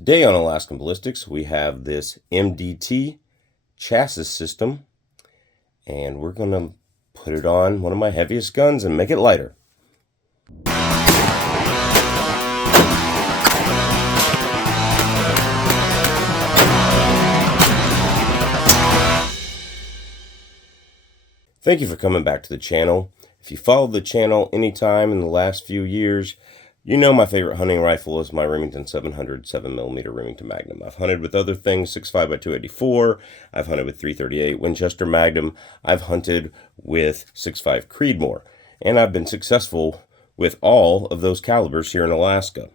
Today on Alaskan Ballistics, we have this MDT chassis system, and we're going to put it on one of my heaviest guns and make it lighter. Thank you for coming back to the channel. If you followed the channel anytime in the last few years, you know my favorite hunting rifle is my Remington 700 7mm Remington Magnum. I've hunted with other things, 6.5x284. I've hunted with 338 Winchester Magnum. I've hunted with 6.5 Creedmoor. And I've been successful with all of those calibers here in Alaska.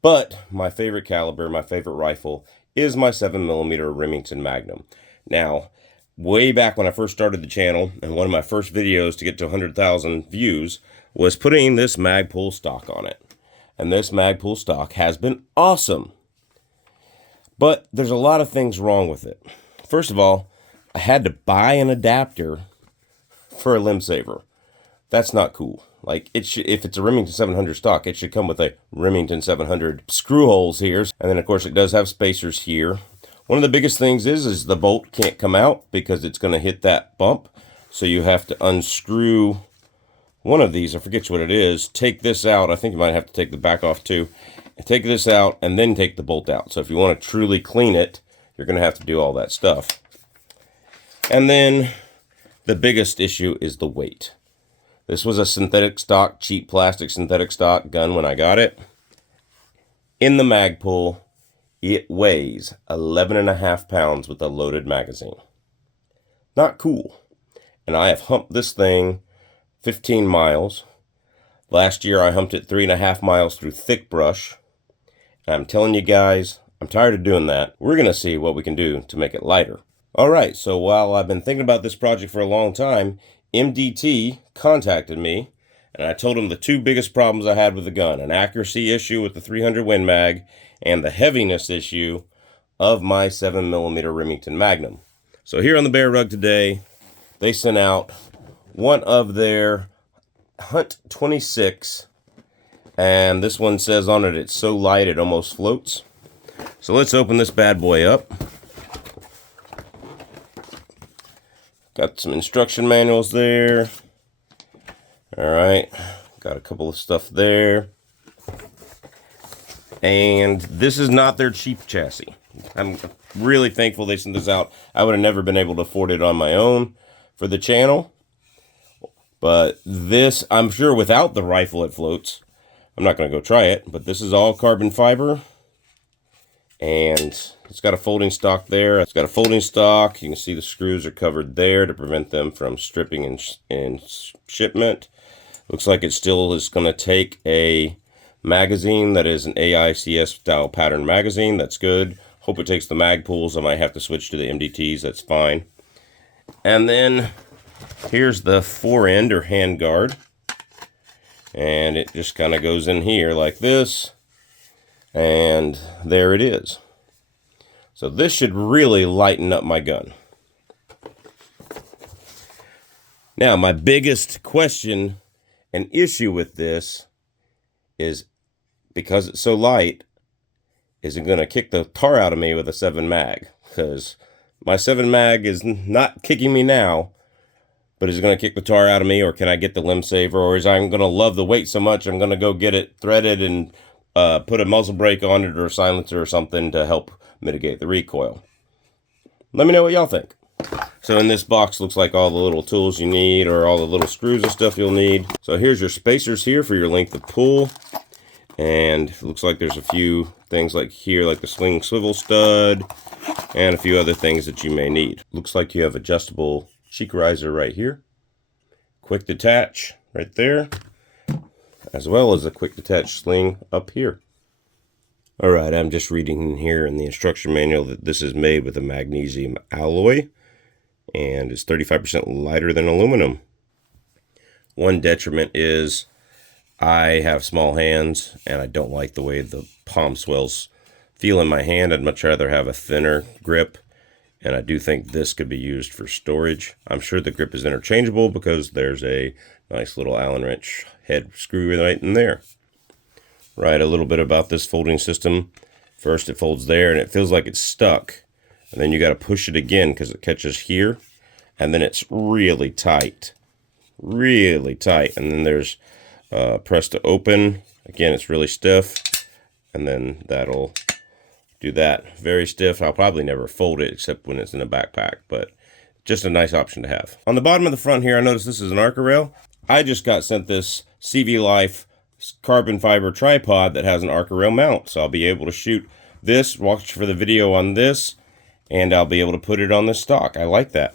But my favorite caliber, my favorite rifle, is my 7mm Remington Magnum. Now, way back when I first started the channel, and one of my first videos to get to 100,000 views was putting this Magpul stock on it. And this Magpul stock has been awesome. But there's a lot of things wrong with it. First of all, I had to buy an adapter for a limb saver. That's not cool. Like, it should, if it's a Remington 700 stock, it should come with a Remington 700 screw holes here. And then, of course, it does have spacers here. One of the biggest things is the bolt can't come out because it's going to hit that bump. So you have to unscrew one of these. I forget what it is. Take this out. I think you might have to take the back off too. Take this out and then take the bolt out. So if you want to truly clean it, you're going to have to do all that stuff. And then the biggest issue is the weight. This was a synthetic stock, cheap plastic synthetic stock gun when I got it. In the Magpul, it weighs 11.5 pounds with a loaded magazine. Not cool. And I have humped this thing 15 miles. Last year I humped it 3.5 miles through thick brush. And I'm telling you guys, I'm tired of doing that. We're going to see what we can do to make it lighter. Alright, so while I've been thinking about this project for a long time, MDT contacted me, and I told him the two biggest problems I had with the gun: an accuracy issue with the 300 Win Mag, and the heaviness issue of my 7mm Remington Magnum. So here on the Bear Rug today, they sent out one of their Hunt 26, and this one says on it, it's so light it almost floats. So let's open this bad boy up. Got some instruction manuals there. Alright, got a couple of stuff there. And this is not their cheap chassis. I'm really thankful they sent this out. I would have never been able to afford it on my own for the channel. But this, I'm sure without the rifle it floats. I'm not going to go try it, but this is all carbon fiber. And it's got a folding stock there. It's got a folding stock. You can see the screws are covered there to prevent them from stripping in shipment. Looks like it still is going to take a magazine that is an AICS style pattern magazine. That's good. Hope it takes the Magpuls. I might have to switch to the MDTs. That's fine. And then here's the fore-end or hand guard. And it just kind of goes in here like this. And there it is. So this should really lighten up my gun. Now, my biggest question and issue with this is, because it's so light, is it going to kick the tar out of me with a 7 mag? Because my 7 mag is not kicking me now, but is it going to kick the tar out of me, or can I get the limb saver, or is I'm going to love the weight so much I'm going to go get it threaded and put a muzzle brake on it or a silencer or something to help mitigate the recoil? Let me know what y'all think. So in this box looks like all the little tools you need, or all the little screws and stuff you'll need. So here's your spacers here for your length of pull. And it looks like there's a few things like here, like the swing swivel stud, and a few other things that you may need. Looks like you have adjustable cheek riser right here. Quick detach right there, as well as a quick detach sling up here. Alright, I'm just reading here in the instruction manual that this is made with a magnesium alloy, and it's 35% lighter than aluminum. One detriment is I have small hands, and I don't like the way the palm swells feel in my hand. I'd much rather have a thinner grip, and I do think this could be used for storage. I'm sure the grip is interchangeable because there's a nice little Allen wrench head screw right in there. Right, a little bit about this folding system. First it folds there and it feels like it's stuck. And then you got to push it again because it catches here. And then it's really tight. Really tight. And then there's press to open. Again, it's really stiff. And then that'll do that. Very stiff. I'll probably never fold it except when it's in a backpack. But just a nice option to have. On the bottom of the front here, I noticed this is an Arca rail. I just got sent this CV Life carbon fiber tripod that has an Arca rail mount. So I'll be able to shoot this, watch for the video on this, and I'll be able to put it on the stock. I like that.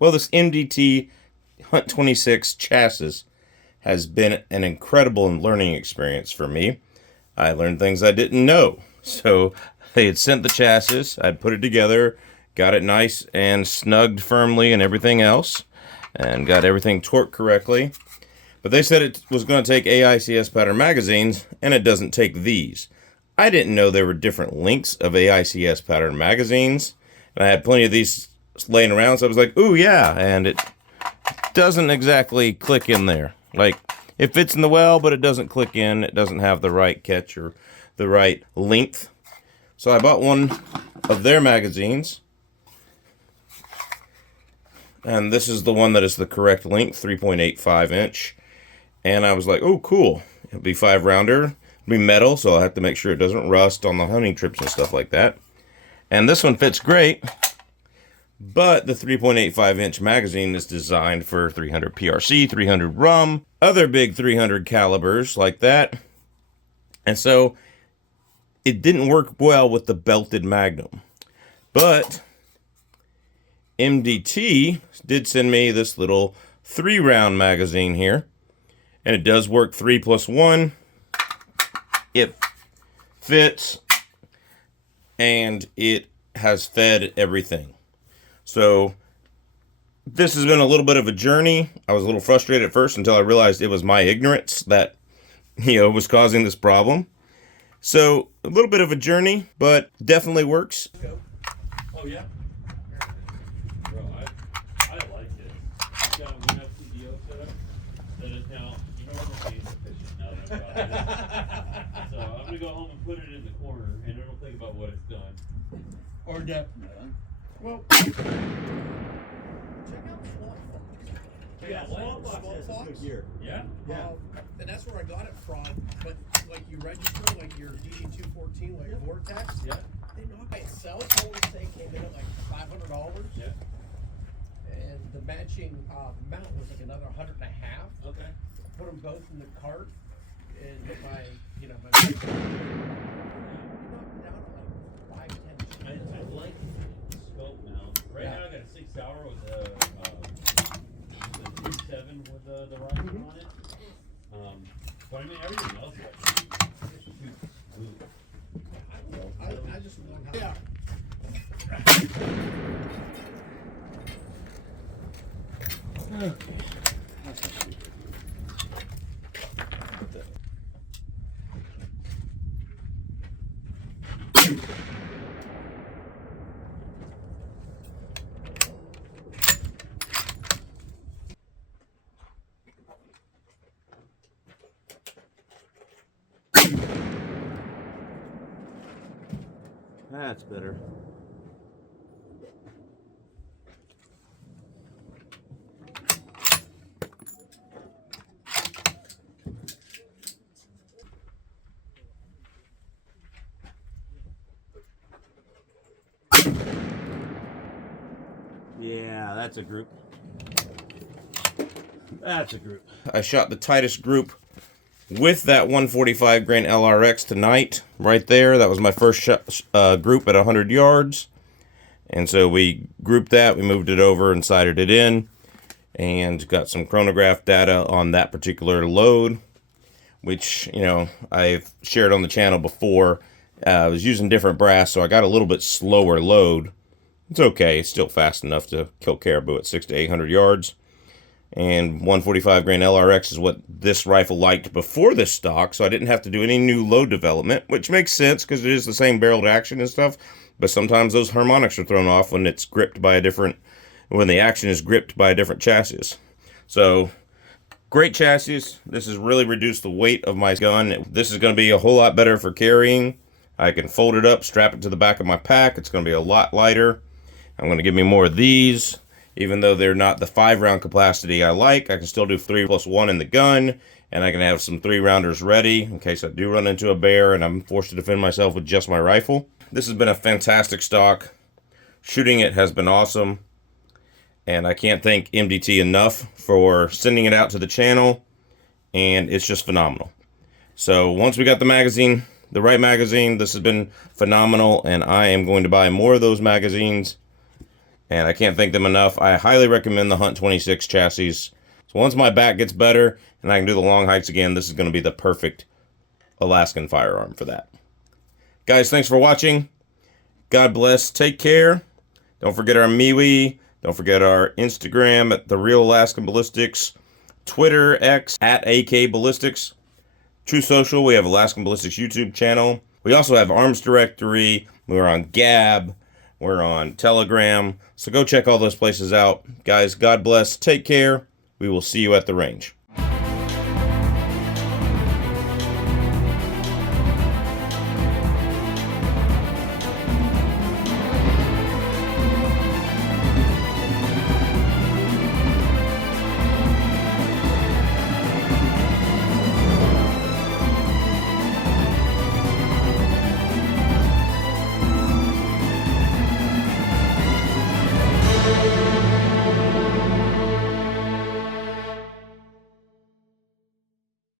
Well, this MDT HNT26 chassis has been an incredible learning experience for me. I learned things I didn't know. So they had sent the chassis, I'd put it together, got it nice and snugged firmly and everything else, and got everything torqued correctly. But they said it was going to take AICS pattern magazines, and it doesn't take these. I didn't know there were different lengths of AICS pattern magazines, and I had plenty of these laying around, so I was like, ooh, yeah, and it doesn't exactly click in there. Like, it fits in the well, but it doesn't click in. It doesn't have the right catch or the right length. So I bought one of their magazines, and this is the one that is the correct length, 3.85 inch. And I was like, oh, cool. It'll be 5-rounder. It'll be metal, so I'll have to make sure it doesn't rust on the hunting trips and stuff like that. And this one fits great. But the 3.85 inch magazine is designed for 300 PRC, 300 RUM, other big 300 calibers like that. And so it didn't work well with the belted Magnum. But MDT did send me this little 3-round magazine here. And it does work 3+1. It fits. And it has fed everything. So this has been a little bit of a journey. I was a little frustrated at first until I realized it was my ignorance that, was causing this problem. So a little bit of a journey, but definitely works. Oh yeah? Bro, I like it. I've got one FTDO set up that is now enormously insufficient now that I've got it. So I'm gonna go home and put it in the corner and it'll think about what it's done. Or depth. Well, check out Swamp Fox. Yeah, Swamp Fox has Fox? good gear. Yeah? Yeah. And that's where I got it from. But like you register like your DD214 like Vortex. Yeah. They knock by itself. I want to say came in at like $500. Yeah. And the matching mount was like another $150. Okay. Put them both in the cart, and my knocked it down to like 5-10. I like the scope mount. Right now I got a 6 hour with a 7 with the rifle on it. But I mean everything else is shoots smooth. I just want how. Yeah. Okay. That's better. That's a group. That's a group. I shot the tightest group with that 145 grain LRX tonight, right there. That was my first group at 100 yards. And so we grouped that, we moved it over and sighted it in, and got some chronograph data on that particular load, which, you know, I've shared on the channel before. I was using different brass, so I got a little bit slower load. It's okay, it's still fast enough to kill caribou at 600 to 800 yards. And 145 grain LRX is what this rifle liked before this stock, so I didn't have to do any new load development, which makes sense because it is the same barrel to action and stuff, but sometimes those harmonics are thrown off when it's gripped by a different, when the action is gripped by a different chassis. So, great chassis. This has really reduced the weight of my gun. This is going to be a whole lot better for carrying. I can fold it up, strap it to the back of my pack. It's going to be a lot lighter. I'm going to give me more of these. Even though they're not the 5-round capacity I like, I can still do 3+1 in the gun, and I can have some 3-rounders ready in case I do run into a bear and I'm forced to defend myself with just my rifle. This has been a fantastic stock. Shooting it has been awesome, and I can't thank MDT enough for sending it out to the channel, and it's just phenomenal. So once we got the magazine, the right magazine, this has been phenomenal, and I am going to buy more of those magazines. And I can't thank them enough. I highly recommend the Hunt 26 chassis. So once my back gets better and I can do the long hikes again, this is going to be the perfect Alaskan firearm for that. Guys, thanks for watching. God bless. Take care. Don't forget our MeWe. Don't forget our Instagram at The Real Alaskan Ballistics. Twitter, X, at AK Ballistics. True Social, we have Alaskan Ballistics YouTube channel. We also have Arms Directory. We're on Gab. We're on Telegram. So go check all those places out. Guys, God bless. Take care. We will see you at the range.